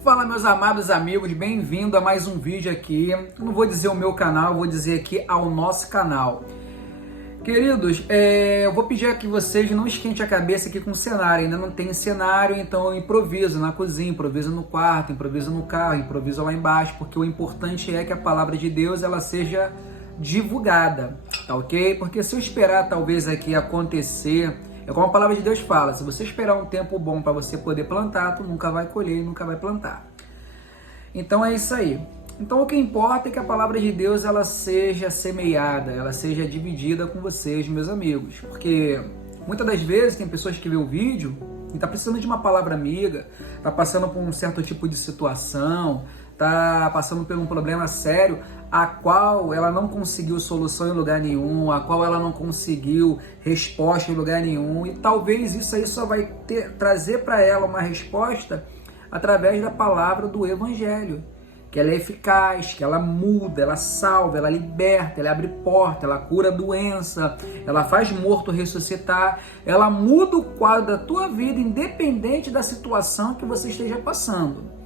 Fala, meus amados amigos, bem-vindo a mais um vídeo aqui. Eu não vou dizer o meu canal, vou dizer aqui ao nosso canal. Queridos, eu vou pedir que vocês não esquentem a cabeça aqui com o cenário. Ainda não tem cenário, então eu improviso na cozinha, improviso no quarto, improviso no carro, improviso lá embaixo, porque o importante é que a palavra de Deus ela seja divulgada, tá ok? Porque se eu esperar talvez aqui acontecer, é como a palavra de Deus fala, se você esperar um tempo bom para você poder plantar, tu nunca vai colher e nunca vai plantar. Então é isso aí. Então o que importa é que a palavra de Deus ela seja semeada, ela seja dividida com vocês, meus amigos. Porque muitas das vezes tem pessoas que vê o vídeo e está precisando de uma palavra amiga, está passando por um certo tipo de situação, está passando por um problema sério, a qual ela não conseguiu solução em lugar nenhum, a qual ela não conseguiu resposta em lugar nenhum, e talvez isso aí só vai trazer para ela uma resposta através da palavra do Evangelho, que ela é eficaz, que ela muda, ela salva, ela liberta, ela abre porta, ela cura doença, ela faz morto ressuscitar, ela muda o quadro da tua vida independente da situação que você esteja passando.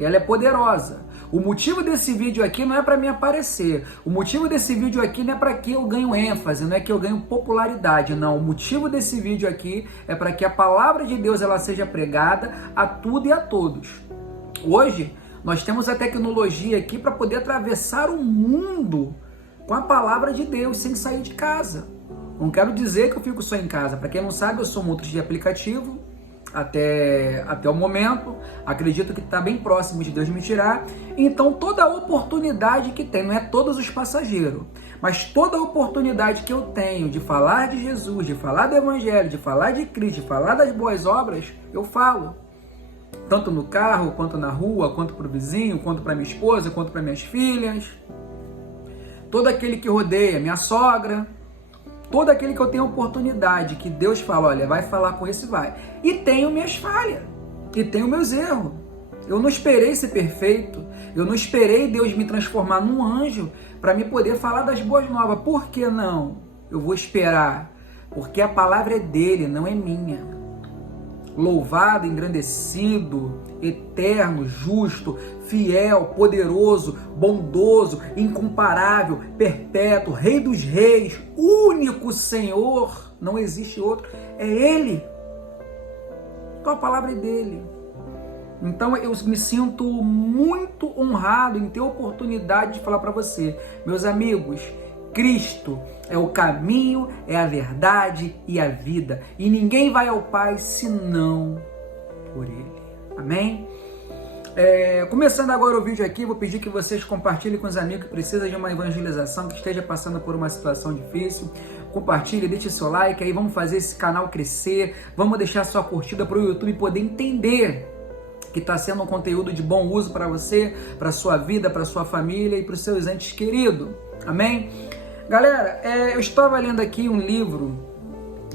Ela é poderosa. O motivo desse vídeo aqui não é para mim aparecer. O motivo desse vídeo aqui não é para que eu ganhe ênfase, não é que eu ganhe popularidade, não. O motivo desse vídeo aqui é para que a palavra de Deus ela seja pregada a tudo e a todos. Hoje, nós temos a tecnologia aqui para poder atravessar o mundo com a palavra de Deus sem sair de casa. Não quero dizer que eu fico só em casa. Para quem não sabe, eu sou motorista de aplicativo. Até o momento, acredito que está bem próximo de Deus me tirar. Então toda a oportunidade que tem, não é todos os passageiros, mas toda a oportunidade que eu tenho de falar de Jesus, de falar do Evangelho, de falar de Cristo, de falar das boas obras, eu falo. Tanto no carro, quanto na rua, quanto para o vizinho, quanto para minha esposa, quanto para minhas filhas. Todo aquele que rodeia, minha sogra. Todo aquele que eu tenho oportunidade, que Deus fala, olha, vai falar com esse, vai. E tenho minhas falhas, e tenho meus erros. Eu não esperei ser perfeito, eu não esperei Deus me transformar num anjo para me poder falar das boas novas. Por que não? Eu vou esperar, porque a palavra é dele, não é minha. Louvado, engrandecido, eterno, justo, fiel, poderoso, bondoso, incomparável, perpétuo, Rei dos Reis, único Senhor, não existe outro, é Ele. Então a palavra é dele. Então eu me sinto muito honrado em ter a oportunidade de falar para você, meus amigos, Cristo é o caminho, é a verdade e a vida. E ninguém vai ao Pai senão por Ele. Amém? Começando agora o vídeo aqui, vou pedir que vocês compartilhem com os amigos que precisam de uma evangelização, que esteja passando por uma situação difícil. Compartilhe, deixe seu like, aí vamos fazer esse canal crescer. Vamos deixar sua curtida para o YouTube poder entender que está sendo um conteúdo de bom uso para você, para sua vida, para sua família e para os seus entes queridos. Amém? Galera, eu estava lendo aqui um livro,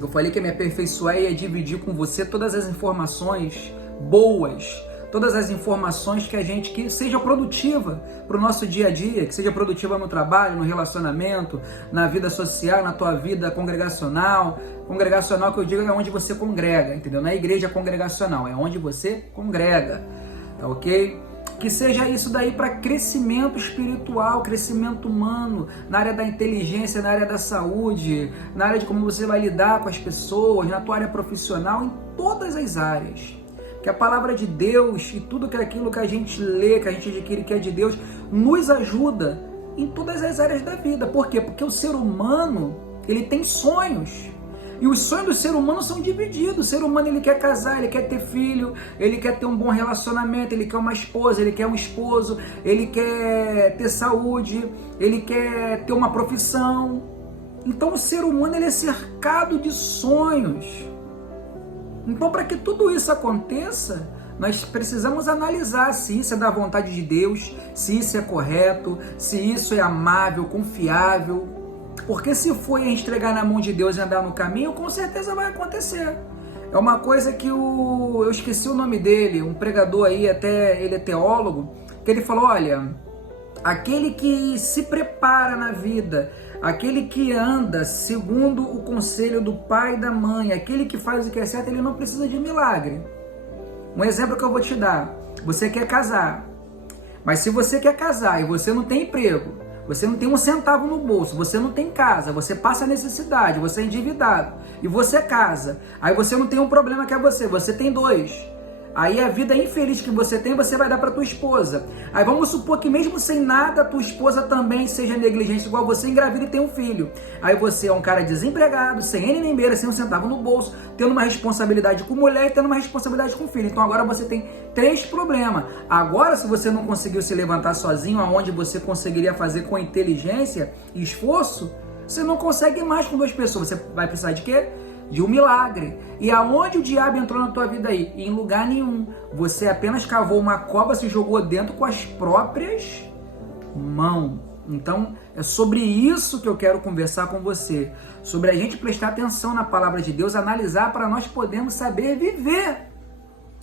eu falei que ia me aperfeiçoar e ia dividir com você todas as informações boas, todas as informações que seja produtiva para o nosso dia a dia, que seja produtiva no trabalho, no relacionamento, na vida social, na tua vida congregacional. Congregacional que eu digo é onde você congrega, entendeu? Não é igreja congregacional, é onde você congrega, tá ok? Que seja isso daí para crescimento espiritual, crescimento humano, na área da inteligência, na área da saúde, na área de como você vai lidar com as pessoas, na tua área profissional, em todas as áreas. Que a palavra de Deus e tudo aquilo que a gente lê, que a gente adquire que é de Deus, nos ajuda em todas as áreas da vida. Por quê? Porque o ser humano, ele tem sonhos. E os sonhos do ser humano são divididos. O ser humano ele quer casar, ele quer ter filho, ele quer ter um bom relacionamento, ele quer uma esposa, ele quer um esposo, ele quer ter saúde, ele quer ter uma profissão. Então o ser humano ele é cercado de sonhos. Então para que tudo isso aconteça, nós precisamos analisar se isso é da vontade de Deus, se isso é correto, se isso é amável, confiável. Porque se for a gente entregar na mão de Deus e andar no caminho, com certeza vai acontecer. É uma coisa que eu esqueci o nome dele, um pregador aí, até ele é teólogo, que ele falou, olha, aquele que se prepara na vida, aquele que anda segundo o conselho do pai e da mãe, aquele que faz o que é certo, ele não precisa de milagre. Um exemplo que eu vou te dar. Você quer casar, mas se você quer casar e você não tem emprego, você não tem um centavo no bolso, você não tem casa, você passa necessidade, você é endividado e você casa, aí você não tem um problema que é você tem dois. Aí a vida infeliz que você tem, você vai dar para tua esposa. Aí vamos supor que mesmo sem nada, tua esposa também seja negligente igual você, engravida e tem um filho. Aí você é um cara desempregado, sem N nem beira, sem um centavo no bolso, tendo uma responsabilidade com mulher e tendo uma responsabilidade com filho. Então agora você tem 3 problemas. Agora, se você não conseguiu se levantar sozinho, aonde você conseguiria fazer com inteligência e esforço, você não consegue mais com 2 pessoas. Você vai precisar de quê? De um milagre. E aonde o diabo entrou na tua vida aí? Em lugar nenhum. Você apenas cavou uma cova, se jogou dentro com as próprias mãos. Então, é sobre isso que eu quero conversar com você. Sobre a gente prestar atenção na palavra de Deus, analisar para nós podermos saber viver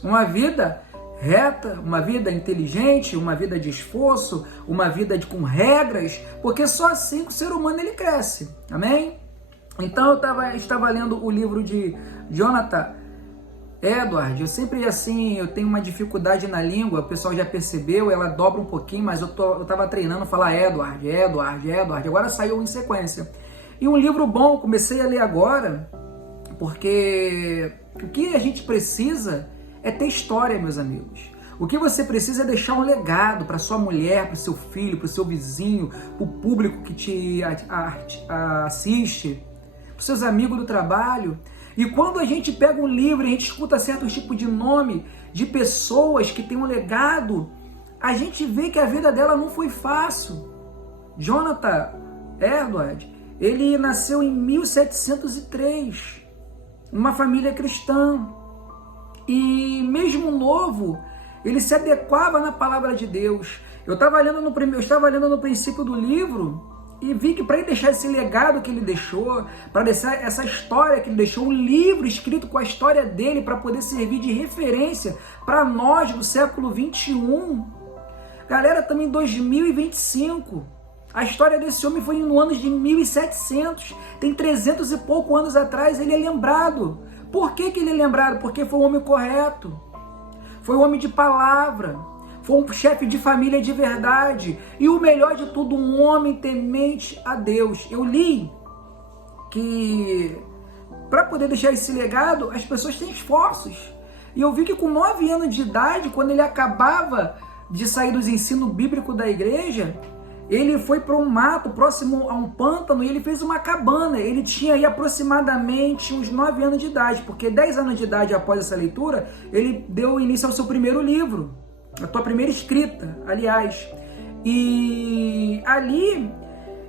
uma vida reta, uma vida inteligente, uma vida de esforço, uma vida com regras, porque só assim que o ser humano ele cresce. Amém? Então eu estava lendo o livro de Jonathan Edwards. Eu sempre assim, eu tenho uma dificuldade na língua, o pessoal já percebeu, ela dobra um pouquinho, mas eu estava treinando falar Edward, agora saiu em sequência. E um livro bom, comecei a ler agora, porque o que a gente precisa é ter história, meus amigos. O que você precisa é deixar um legado para sua mulher, para o seu filho, para o seu vizinho, para o público que te assiste, para os seus amigos do trabalho. E quando a gente pega um livro e a gente escuta certos tipos de nome de pessoas que têm um legado, a gente vê que a vida dela não foi fácil. Jonathan Edwards, ele nasceu em 1703, numa família cristã. E mesmo novo, ele se adequava na palavra de Deus. Eu estava lendo no princípio do livro e vi que para ele deixar esse legado que ele deixou, para deixar essa história que ele deixou, um livro escrito com a história dele para poder servir de referência para nós do século 21. Galera, estamos em 2025. A história desse homem foi no ano de 1700. Tem 300 e pouco anos atrás ele é lembrado. Por que ele é lembrado? Porque foi um homem correto. Foi um homem de palavra. Foi um chefe de família de verdade. E o melhor de tudo, um homem temente a Deus. Eu li que para poder deixar esse legado, as pessoas têm esforços. E eu vi que com 9 anos de idade, quando ele acabava de sair dos ensinos bíblicos da igreja, ele foi para um mato próximo a um pântano e ele fez uma cabana. Ele tinha aí aproximadamente uns 9 anos de idade, porque 10 anos de idade após essa leitura, ele deu início ao seu primeiro livro, a tua primeira escrita, aliás. E ali,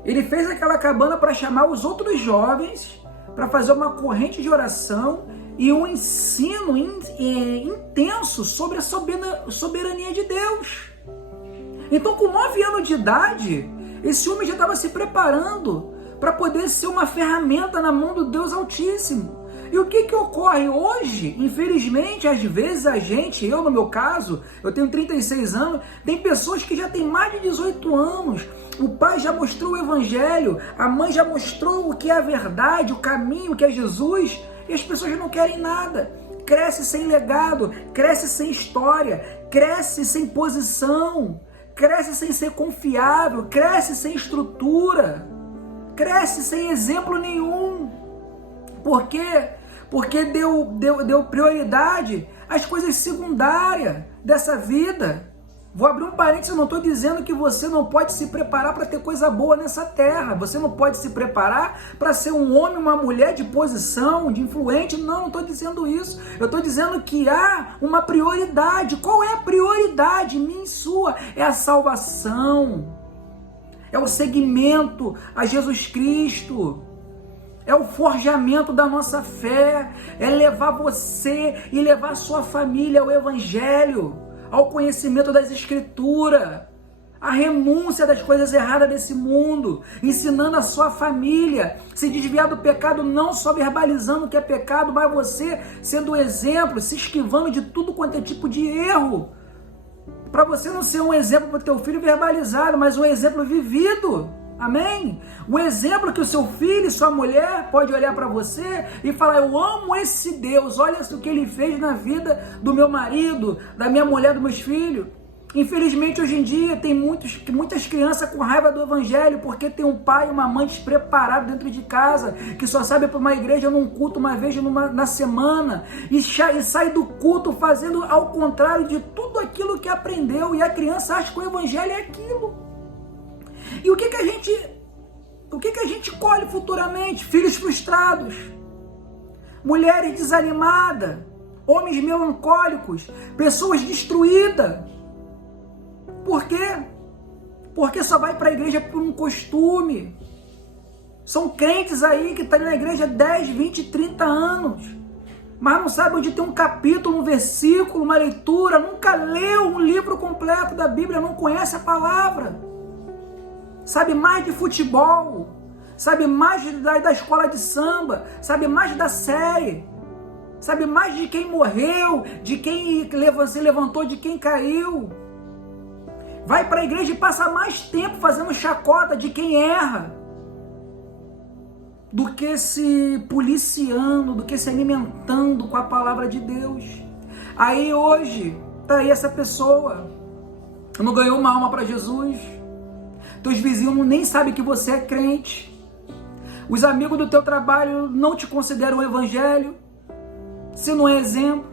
ele fez aquela cabana para chamar os outros jovens, para fazer uma corrente de oração e um ensino intenso sobre a soberania de Deus. Então, com 9 anos de idade, esse homem já estava se preparando para poder ser uma ferramenta na mão do Deus Altíssimo. E o que ocorre hoje? Infelizmente, às vezes a gente, eu no meu caso, eu tenho 36 anos, tem pessoas que já têm mais de 18 anos. O pai já mostrou o evangelho, a mãe já mostrou o que é a verdade, o caminho que é Jesus, e as pessoas não querem nada. Cresce sem legado, cresce sem história, cresce sem posição, cresce sem ser confiável, cresce sem estrutura, cresce sem exemplo nenhum. Por quê? Porque deu prioridade às coisas secundárias dessa vida. Vou abrir um parênteses, eu não estou dizendo que você não pode se preparar para ter coisa boa nessa terra. Você não pode se preparar para ser um homem, uma mulher de posição, de influente. Não estou dizendo isso. Eu estou dizendo que há uma prioridade. Qual é a prioridade minha e sua? É a salvação. É o seguimento a Jesus Cristo. É o forjamento da nossa fé. É levar você e levar a sua família ao Evangelho, ao conhecimento das Escrituras, a renúncia das coisas erradas desse mundo, ensinando a sua família, se desviar do pecado, não só verbalizando o que é pecado, mas você sendo um exemplo, se esquivando de tudo quanto é tipo de erro, para você não ser um exemplo para o teu filho verbalizado, mas um exemplo vivido. Amém? O exemplo que o seu filho e sua mulher pode olhar para você e falar: eu amo esse Deus, olha o que ele fez na vida do meu marido, da minha mulher, dos meus filhos. Infelizmente, hoje em dia, tem muitas crianças com raiva do evangelho porque tem um pai e uma mãe despreparado dentro de casa, que só sabe ir para uma igreja num culto uma vez na semana e sai do culto fazendo ao contrário de tudo aquilo que aprendeu, e a criança acha que o evangelho é aquilo. E o que a gente colhe futuramente? Filhos frustrados, mulheres desanimadas, homens melancólicos, pessoas destruídas. Por quê? Porque só vai para a igreja por um costume. São crentes aí que estão na igreja 10, 20, 30 anos, mas não sabe onde tem um capítulo, um versículo, uma leitura, nunca leu um livro completo da Bíblia, não conhece a palavra. Sabe mais de futebol, sabe mais da escola de samba, sabe mais da série, sabe mais de quem morreu, de quem se levantou, de quem caiu. Vai para a igreja e passa mais tempo fazendo chacota de quem erra do que se policiando, do que se alimentando com a palavra de Deus. Aí hoje, tá aí essa pessoa, não ganhou uma alma para Jesus, teus vizinhos nem sabem que você é crente, os amigos do teu trabalho não te consideram um evangelho, você não é exemplo.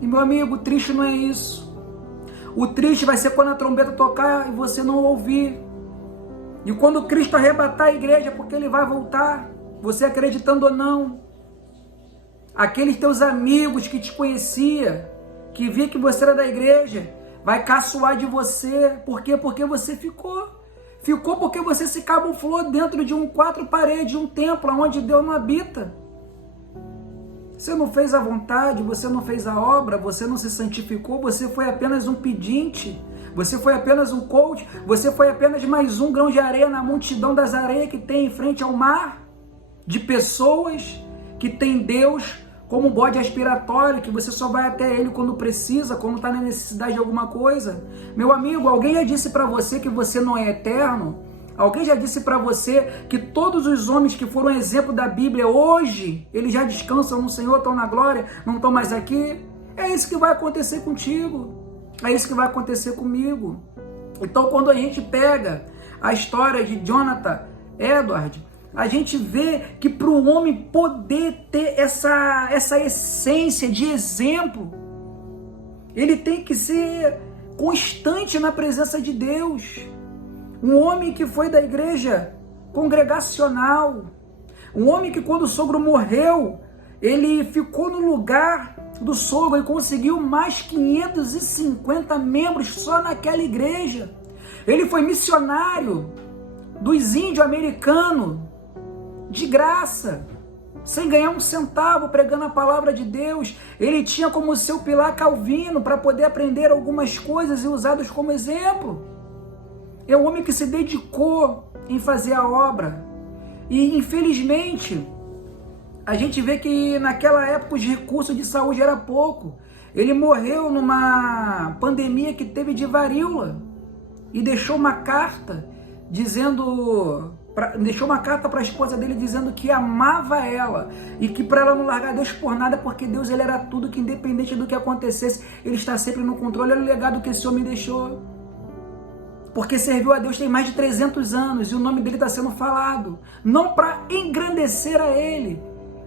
E meu amigo, triste não é isso. O triste vai ser quando a trombeta tocar e você não ouvir. E quando Cristo arrebatar a igreja, porque ele vai voltar, você acreditando ou não. Aqueles teus amigos que te conhecia, que via que você era da igreja, vai caçoar de você. Por quê? Porque você ficou. Ficou porque você se camuflou dentro de quatro paredes, de um templo onde Deus não habita. Você não fez a vontade, você não fez a obra, você não se santificou, você foi apenas um pedinte, você foi apenas um coach, você foi apenas mais um grão de areia na multidão das areias que tem em frente ao mar, de pessoas que tem Deus como um bode aspiratório, que você só vai até ele quando precisa, quando está na necessidade de alguma coisa. Meu amigo, alguém já disse para você que você não é eterno? Alguém já disse para você que todos os homens que foram exemplo da Bíblia hoje, eles já descansam no Senhor, estão na glória, não estão mais aqui? É isso que vai acontecer contigo, é isso que vai acontecer comigo. Então, quando a gente pega a história de Jonathan Edwards, a gente vê que para o homem poder ter essa essência de exemplo, ele tem que ser constante na presença de Deus. Um homem que foi da igreja congregacional, um homem que quando o sogro morreu, ele ficou no lugar do sogro e conseguiu mais 550 membros só naquela igreja. Ele foi missionário dos índios americanos, de graça, sem ganhar um centavo, pregando a palavra de Deus. Ele tinha como seu pilar Calvino para poder aprender algumas coisas e usá-los como exemplo. É um homem que se dedicou em fazer a obra. E infelizmente, a gente vê que naquela época os recursos de saúde era pouco. Ele morreu numa pandemia que teve de varíola e deixou uma carta para a esposa dele dizendo que amava ela e que para ela não largar Deus por nada, porque Deus ele era tudo, que independente do que acontecesse, ele está sempre no controle. Olha o legado que esse homem deixou. Porque serviu a Deus tem mais de 300 anos e o nome dele está sendo falado, não para engrandecer a ele,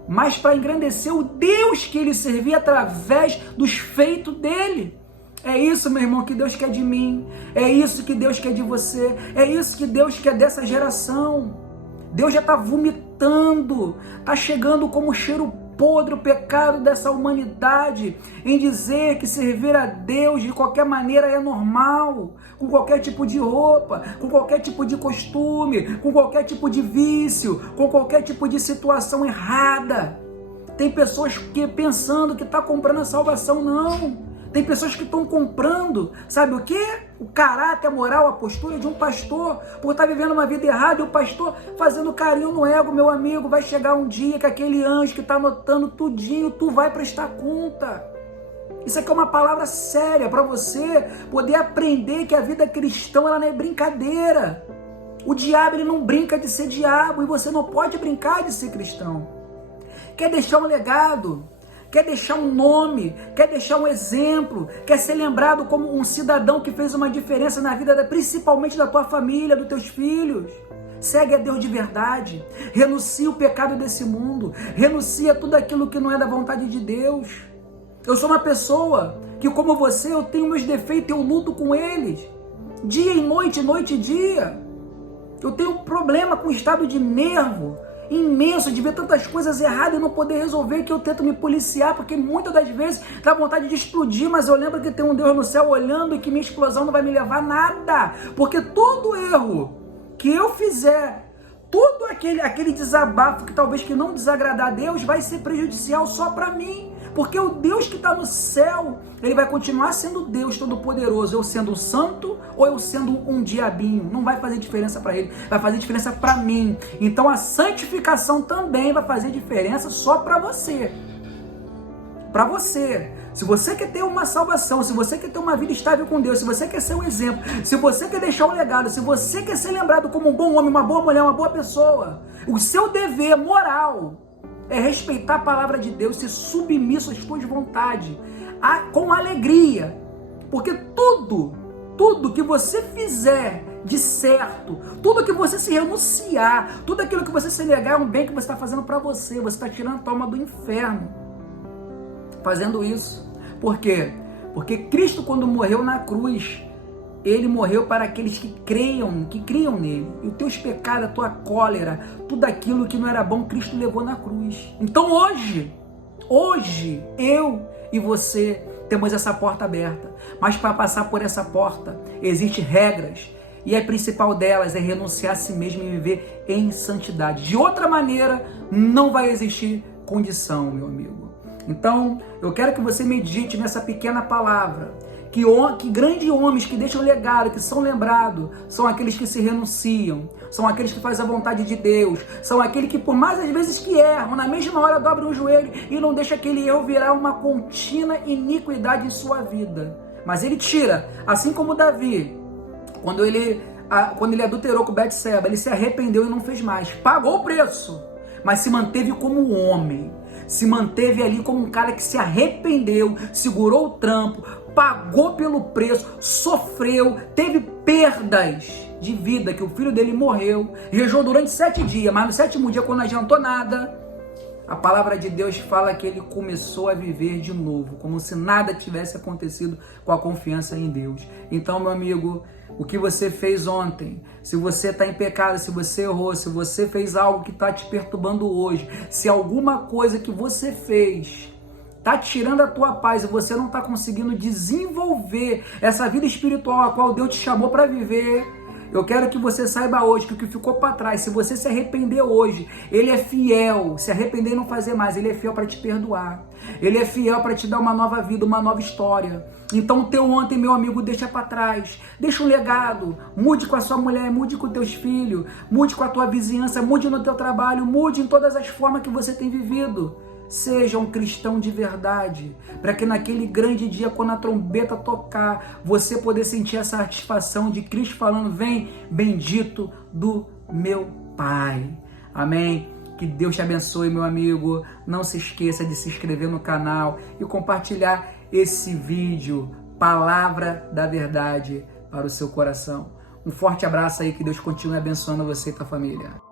mas para engrandecer o Deus que ele servia através dos feitos dele. É isso, meu irmão, que Deus quer de mim, é isso que Deus quer de você, é isso que Deus quer dessa geração. Deus já está vomitando, está chegando como cheiro podre o pecado dessa humanidade em dizer que servir a Deus de qualquer maneira é normal, com qualquer tipo de roupa, com qualquer tipo de costume, com qualquer tipo de vício, com qualquer tipo de situação errada. Tem pessoas que pensando que está comprando a salvação, não. Tem pessoas que estão comprando, sabe o quê? O caráter, a moral, a postura de um pastor, por estar vivendo uma vida errada, e o pastor fazendo carinho no ego. Meu amigo, vai chegar um dia que aquele anjo que está anotando tudinho, tu vai prestar conta. Isso aqui é uma palavra séria para você poder aprender que a vida cristã ela não é brincadeira. O diabo, ele não brinca de ser diabo e você não pode brincar de ser cristão. Quer deixar um legado, quer deixar um nome, quer deixar um exemplo, quer ser lembrado como um cidadão que fez uma diferença na vida, principalmente da tua família, dos teus filhos. Segue a Deus de verdade, renuncia o pecado desse mundo, renuncia tudo aquilo que não é da vontade de Deus. Eu sou uma pessoa que, como você, eu tenho meus defeitos, eu luto com eles, dia e noite e dia. Eu tenho um problema com o estado de nervo imenso, de ver tantas coisas erradas e não poder resolver, que eu tento me policiar, porque muitas das vezes dá vontade de explodir, mas eu lembro que tem um Deus no céu olhando e que minha explosão não vai me levar a nada, porque todo erro que eu fizer, todo aquele desabafo que talvez que não desagradar a Deus, vai ser prejudicial só para mim, porque o Deus que está no céu, ele vai continuar sendo Deus Todo-Poderoso, eu sendo um santo ou eu sendo um diabinho, não vai fazer diferença para ele, vai fazer diferença para mim. Então a santificação também vai fazer diferença só para você. Para você. Se você quer ter uma salvação, se você quer ter uma vida estável com Deus, se você quer ser um exemplo, se você quer deixar um legado, se você quer ser lembrado como um bom homem, uma boa mulher, uma boa pessoa, o seu dever moral é respeitar a palavra de Deus, ser submisso às suas vontades, com alegria, porque tudo que você fizer de certo, tudo que você se renunciar, tudo aquilo que você se negar é um bem que você está fazendo para você está tirando a tua alma do inferno fazendo isso. Por quê? Porque Cristo, quando morreu na cruz, ele morreu para aqueles que criam nele. E os teus pecados, a tua cólera, tudo aquilo que não era bom, Cristo levou na cruz. Então hoje, eu e você temos essa porta aberta. Mas para passar por essa porta, existem regras. E a principal delas é renunciar a si mesmo e viver em santidade. De outra maneira, não vai existir condição, meu amigo. Então, eu quero que você medite nessa pequena palavra. Que grandes homens que deixam legado, que são lembrados, são aqueles que se renunciam, são aqueles que fazem a vontade de Deus, são aqueles que, por mais às vezes que erram, na mesma hora dobram o joelho e não deixa aquele erro virar uma contínua iniquidade em sua vida. Mas ele tira, assim como Davi, quando ele adulterou com Betseba, ele se arrependeu e não fez mais, pagou o preço, mas se manteve como um homem, se manteve ali como um cara que se arrependeu, segurou o trampo, pagou pelo preço, sofreu, teve perdas de vida, que o filho dele morreu, jejuou durante 7 dias, mas no 7º dia, quando não adiantou nada, a palavra de Deus fala que ele começou a viver de novo, como se nada tivesse acontecido, com a confiança em Deus. Então, meu amigo, o que você fez ontem, se você está em pecado, se você errou, se você fez algo que está te perturbando hoje, se alguma coisa que você fez está tirando a tua paz e você não está conseguindo desenvolver essa vida espiritual a qual Deus te chamou para viver, eu quero que você saiba hoje que o que ficou para trás, se você se arrepender hoje, Ele é fiel, se arrepender e não fazer mais, Ele é fiel para te perdoar, Ele é fiel para te dar uma nova vida, uma nova história. Então o teu ontem, meu amigo, deixa para trás, deixa um legado, mude com a sua mulher, mude com teus filhos, mude com a tua vizinhança, mude no teu trabalho, mude em todas as formas que você tem vivido. Seja um cristão de verdade, para que naquele grande dia, quando a trombeta tocar, você poder sentir a satisfação de Cristo falando: vem, bendito do meu Pai. Amém? Que Deus te abençoe, meu amigo. Não se esqueça de se inscrever no canal e compartilhar esse vídeo, Palavra da Verdade, para o seu coração. Um forte abraço aí, que Deus continue abençoando você e tua família.